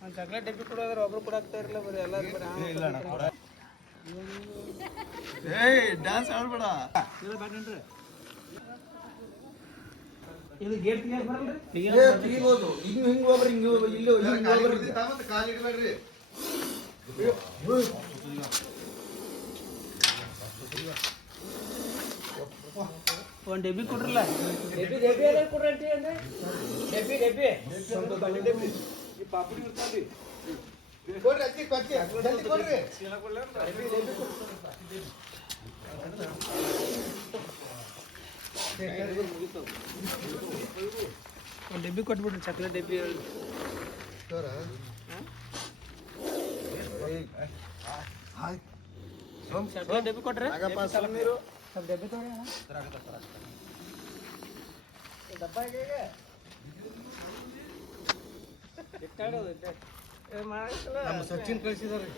ಒಂದು ಚಾಕ್ಲೇಟ್ ಡಬ್ಬಿ ಕೊಡೋದ್ರೆ ಒಬ್ರು ಕೊಡಾಕ್ತಾ ಇರಲಿಲ್ಲ ಬರೀ ಎಲ್ಲರೂ ಬರೀ ಡ್ಯಾನ್ಸ್ ಆಡ್ಬೇಡ ಇದು ಗೇಟ್ ತೆಗಿಯಕ್ಕೆ ಬರಲ್ಲ ತೆಗಿಬೋದು ಹಿಂಗೆ ಹಿಂಗೆ ಹೋಗ್ರಿ ಹಿಂಗೆ ಇಲ್ಲಿ ಕಾಲು ಇಡಬೇಡ್ರಿ ಒಂದು ಡಬ್ಬಿ ಕೊಡ್ರಲ್ಲ ಡಬ್ಬಿ ಈ ಪಾಪಡಿ ಇರ್ತಾವ್ರಿ ಕೊಡ್ರಿ ಅಕ್ಕಿ ಜಲ್ದಿ ಕೊಡ್ರಿ ಒಂದು ಡಬ್ಬಿ ಕೊಟ್ಬಿಡ್ರಿ ಚಾಕ್ಲೇಟ್ ಡಬ್ಬಿ ಚಾಕ್ಲೇಟ್ ಡಬ್ಬಿ ಕೊಟ್ರೆ ನೀರು ಸ್ವಲ್ಪ ಡಬ್ಬಿ ತಗೊಳ್ಳಿ ಡಬ್ಬ ನಮ್ಮ ಸಚಿನ್ ಕಳಿಸಿದಾರೆ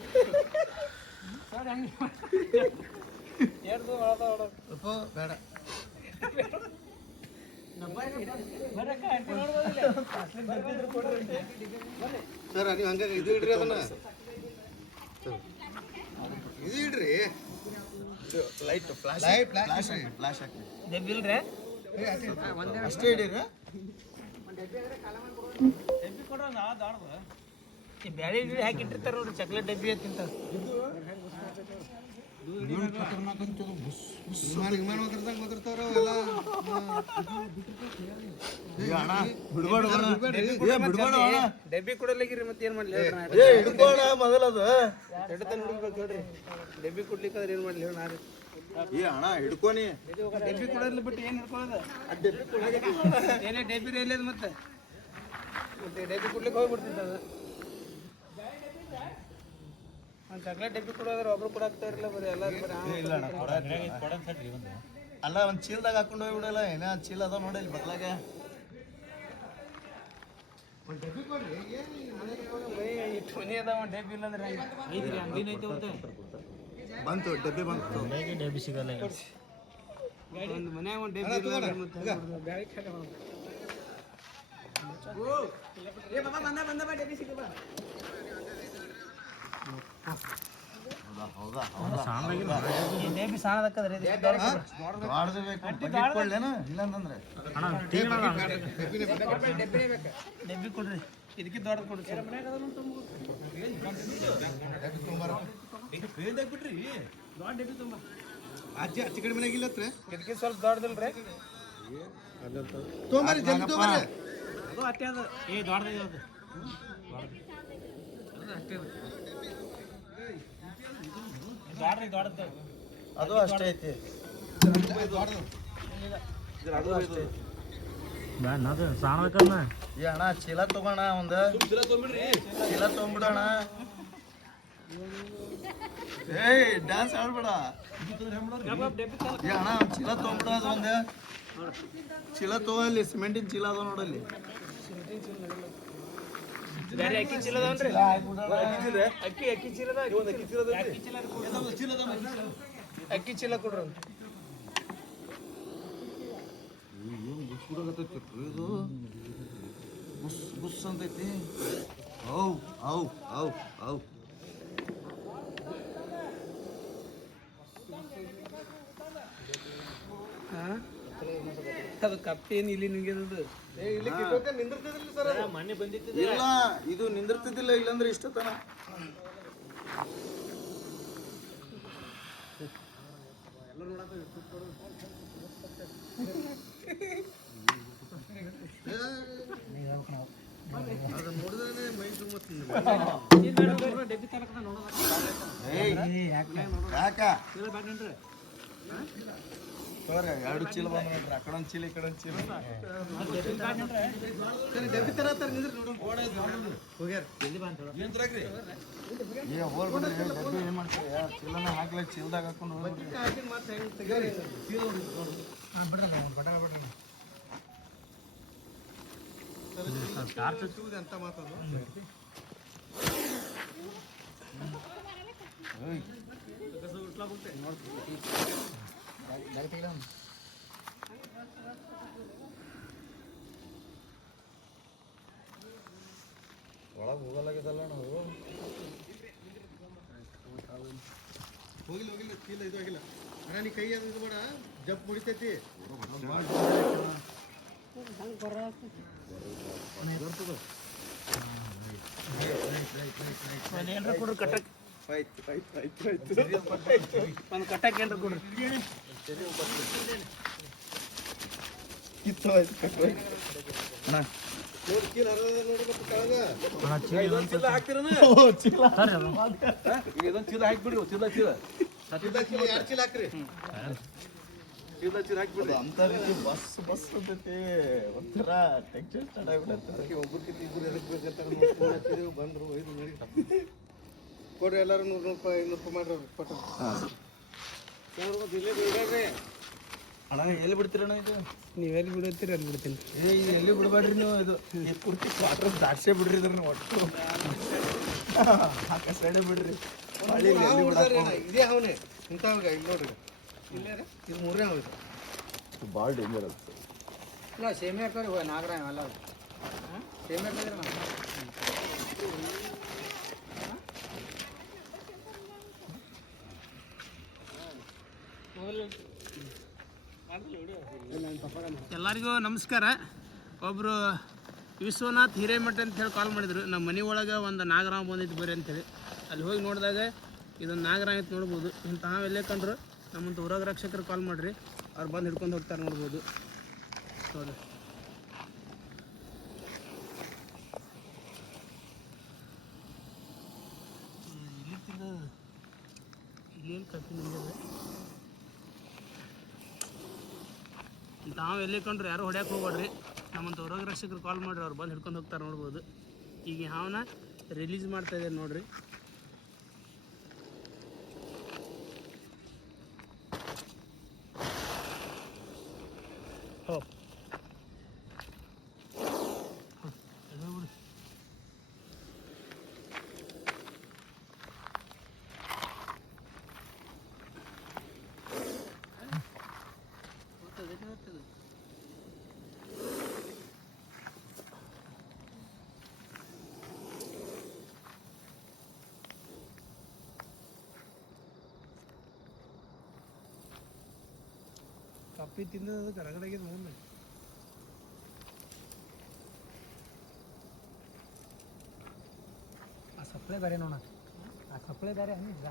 ಬೇಡ ಸರ್ ನೀವು ಹಂಗ ಇದು ಇಡ್ರಿ ಅದನ್ನ ಇದು ಇಡ್ರಿ ಲೈಟ್ ಫ್ಲಾಶ್ ಫ್ಲಾಶ್ ಹಾಕಿ ಡಬ್ಬಿ ಇಲ್ರಿ ಅಷ್ಟೇ ಇಡೀರಿ ಡಬ್ಬಿ ಕೊಡ್ರ ಬ್ಯಾಳೆ ಗಿಳಿ ಹಾಕಿಟ್ಟಿರ್ತಾರ ನೋಡ್ರಿ ಚಾಕ್ಲೇಟ್ ಡಬ್ಬಿ ತಿಂತ ಡಬ್ಬಿ ಕೊಡಲಿಕ್ಕಿರಿ ಮತ್ತೆ ಏನ್ ಮಾಡ್ಲಿ ಮೊದಲದು ಎಡತ ನೋಡ್ಬೇಕು ಹೇಳ್ರಿ ಡಬ್ಬಿ ಕೊಡ್ಲಿಕ್ಕಾದ್ರೆ ಏನ್ ಮಾಡ್ಲಿ ಹೇಳಿ ಅಣ್ಣ ಹಿಡ್ಕೊನಿ ಡಬ್ಬಿ ಕೊಡೋದ್ಲಿ ಬಿಟ್ಟು ಏನ್ ಹಿಡ್ಕೊಳ್ಳೋದು ಏನೇ ಡಬ್ಬಿ ಎಲ್ಲದ ಮತ್ತೆ ಡಬ್ಬಿ ಕೊಡ್ಲಿಕ್ಕೆ ಹೋಗ್ಬಿಡ್ತಿದ್ದ ಅದು ಒಂದು ಚಾಕ್ಲೇಟ್ ಡಬ್ಬಿ ಕೊಡೋದ್ರೆ ಒಬ್ರು ಕೊಡಾಕ್ತಾ ಇರಲಿಲ್ಲ ಬರೀ ಎಲ್ಲರೂ ಬರೀ ಅಲ್ಲ ಒಂದು ಚೀಲದಾಗ ಹಾಕೊಂಡು ಹೋಗ್ಬಿಡಲ್ಲ ಏನ ಚೀಲ ಅದ ನೋಡಿ ಇಲ್ಲಿ ಬದಲಾಗ ಮನೆ ಅದ ಒಂದು ಡಬ್ಬಿ ಇಲ್ಲಂದ್ರೆ ಅಂಗಡಿನ ಐತೆ ಬಂತು ಡಬ್ಬಿ ಬಂತು ಡಬ್ಬಿ ಸಿಗಲ್ಲ ಒಂದು ಮನೆ ಒಂದು ಡಬ್ಬಿ ಡಬ್ಬಿ ಸಿಗಲ್ಲ ಡಬ್ಬಿ ಸಾಣದಕ್ಕದ್ರಿ ಇಲ್ಲಂತಂದ್ರೆ ಡಬ್ಬಿ ಕೊಡ್ರಿ ಇದಕ್ಕೆ ದೊಡ್ಡದು ಕೊಡ್ರಿ ಬಿಟ್ರಿ ದೊಡ್ಡ ಡಬ್ಬಿ ತುಂಬ ಅಜ್ಜಿ ಅಚ್ಚಿ ಕಡೆ ಮನೆಯಾಗಿಲ್ಲ ಇದಕ್ಕೆ ಸ್ವಲ್ಪ ದೊಡ್ಡದಿಲ್ರಿ ತೊಗೊಂಬರಿ ಜಲ್ದಿ ತೊಗೊಂಬರಿ ಅದು ಅಟ್ಟೆ ಅದು ದೊಡ್ಡದು ಅಷ್ಟೇ ದೊಡ್ಡದು ಅದು ಅಷ್ಟೇ ಐತಿ ಸಾಣಕನ್ನ ಈ ಅಣ್ಣ ಚೀಲ ತಗೋಣ ಒಂದ ಚೀಲ ತಗೊಂಡ್ಬಿಡೋಣ ಡ್ಯಾನ್ಸ್ ಆಡ್ಬೇಡ ಈ ಅಣ್ಣ ಚೀಲ ತಗೊಂಡ್ಬಿಡ ಅದು ಒಂದ ಚೀಲ ತಗೋ ಅಲ್ಲಿ ಸಿಮೆಂಟಿನ ಚೀಲ ಅದ ನೋಡಲ್ಲಿ ಬೇರೆ ಅಕ್ಕಿ ಚೀಲ ಅದಾವನ್ರಿ ಅಕ್ಕಿ ಚೀಲದ ಅಕ್ಕಿ ಚೀಲ ಕೊಡ್ರಿ ಇದು ಬುಸ್ ಬುಸ್ ಅಂತೈತಿ ಹೌ ಹೌ ಹೌ ಹೌ ಅದು ಕಪ್ಪಿ ಏನು ಇಲ್ಲಿ ನಿಂಗೆ ಮನೆ ಬಂದಿತ್ತು ಇಲ್ಲ ಇದು ನಿಂದಿರ್ತಿದ್ದಿಲ್ಲ ಇಲ್ಲಂದ್ರೆ ಇಷ್ಟತನ ಯಾಕ ಎರಡು ಚೀಲ ಬಂದ ನೋಡ್ರಿ ಆ ಕಡೆ ಚೀಲ ಈ ಕಡೆ ಚೀಲ ಡಬ್ಬಿ ತರ ಹೋಗ್ಯಾರ ಹೋಗ್ಬಿಡ್ರಿ ಡಬ್ಬಿ ಏನ್ ಮಾಡ್ತೀರಿ ಚೀಲನ ಹಾಕ್ಲಿ ಚೀಲದಾಗ ಹಾಕೊಂಡು ಅಂತ ಮಾತದು ಹೋಗಿಲ್ಲ ಚೀಲ ಇದು ಆಗಿಲ್ಲ ಅಣ್ಣ ನೀ ಕೈ ಅದು ಇದು ಮಾಡ ಜಂಪ್ ಮುಡಿತೈತಿ ಏನ್ರ ಕೊಡ್ರಿ ಕಟ್ಟಕ್ ಒಂದು ಕಟ್ಟಕ್ ಏನ್ರ ಕೊಡ್ರಿ ನೋಡಿ ಚೀಲ ಅರ್ಧ ನೋಡ್ಬೇಕು ಕೆಳಗ ಚೀಲ ಹಾಕ್ತಿರನ ಇದೊಂದು ಚೀಲ ಹಾಕ್ಬಿಡ್ರಿ ಚೀಲ ಎರಡು ಚೀಲ ಹಾಕ್ರಿ ಚೀಲ ಹಾಕ್ಬಿಡ್ರಿ ಅಂತ ರೀತಿ ಬಸ್ ಅಂತೈತಿ ಒಂಥರ ಟೆನ್ಷನ್ ಸ್ಟಾರ್ಟ್ ಆಗ್ಬಿಡತ್ತೆ ಒಬ್ಬರಿಗೆ ಇಬ್ಬರು ಎದಕ್ಕೆ ಬೇಕಂತ ಬಂದರು ಒಯ್ದು ನೋಡಿ ಕೊಡ್ರಿ ಎಲ್ಲರೂ 100 ರೂಪಾಯಿ 500 ರೂಪಾಯಿ ಮಾಡ್ರಿ ಕೊಟ್ಟು ಅಣ್ಣ ಎಲ್ಲಿ ಬಿಡ್ತೀರಣ್ಣ ಇದು ನೀವೆಲ್ಲಿ ಬಿಡುತ್ತೀರಿ ಅಲ್ಲಿ ಬಿಡ್ತೀನಿ ಇದು ಎಲ್ಲಿ ಬಿಡಬೇಡ್ರಿ ನೀವು ಇದು ಈ ಪೂರ್ತಿ ಕ್ವಾರ್ಟರ್ ದಾಟ್ಸೇ ಬಿಡ್ರಿ ಇದ್ರನ್ನ ಒಟ್ಟು ಆ ಸೈಡೆ ಬಿಡ್ರಿ ಇದೇ ಅವನೇ ಇಂಥವ್ಗ ಇಲ್ಲಿ ನೋಡ್ರಿ ಇದು ಮೂರೇ ಅವ್ರು ಭಾಳ ಡೇಂಜರ್ ಆಗ್ತದೆ ಇಲ್ಲ ಸೇಮೆ ಹಾಕೋರಿ ನಾಗರ ಎಲ್ಲ ಸೇಮೆ ಹಾಕಿದ್ರೆ ಎಲ್ಲರಿಗೂ ನಮಸ್ಕಾರ. ಒಬ್ಬರು ವಿಶ್ವನಾಥ್ ಹಿರೇಮಠ ಅಂತ ಹೇಳಿ ಕಾಲ್ ಮಾಡಿದ್ರು. ನಮ್ಮ ಮನೆ ಒಳಗೆ ಒಂದು ನಾಗರಾಮ ಬಂದಿದ್ದು ಬರ್ರಿ ಅಂತೇಳಿ ಅಲ್ಲಿ ಹೋಗಿ ನೋಡಿದಾಗ ಇದೊಂದು ನಾಗರಾಮ ಅಂತ ನೋಡ್ಬೋದು. ಇಂತಹ ಎಲ್ಲೇ ಕಂಡ್ರು ನಮ್ಮಂತ ಊರಾಗ ರಕ್ಷಕರು ಕಾಲ್ ಮಾಡಿರಿ, ಅವ್ರು ಬಂದು ಹಿಡ್ಕೊಂಡು ಹೋಗ್ತಾರೆ ನೋಡ್ಬೋದು. ಹೌದು ಇಲ್ಲೇನು ಕಟ್ಟಿ ನಿಂತಿದೆ. ನಾವು ಎಲ್ಲಿ ಕಂಡ್ರು ಯಾರು ಹೊಡ್ಯಕ್ಕೆ ಹೋಗ್ಬೇಡ್ರಿ, ನಮ್ಮಂತ ಹೊರಗೆ ರಕ್ಷಕರು ಕಾಲ್ ಮಾಡಿರಿ, ಅವ್ರು ಬಂದು ಹಿಡ್ಕೊಂಡು ಹೋಗ್ತಾರೆ ನೋಡ್ಬೋದು. ಈಗ ಹಾವನ್ನ ರಿಲೀಸ್ ಮಾಡ್ತಾ ಇದ್ದಾರೆ ನೋಡ್ರಿ. ಹೋ ಕಪ್ಪಿ ತಿಂದದ ಕರಗಡಾಗಿದೆ ಮೊದಲು ಆ ಸಪ್ಲೈ ಬೇರೆ ನೋಡ, ಆ ಸಪ್ಲೈ ಬೇರೆ ಹಂಗಿಲ್ಲ.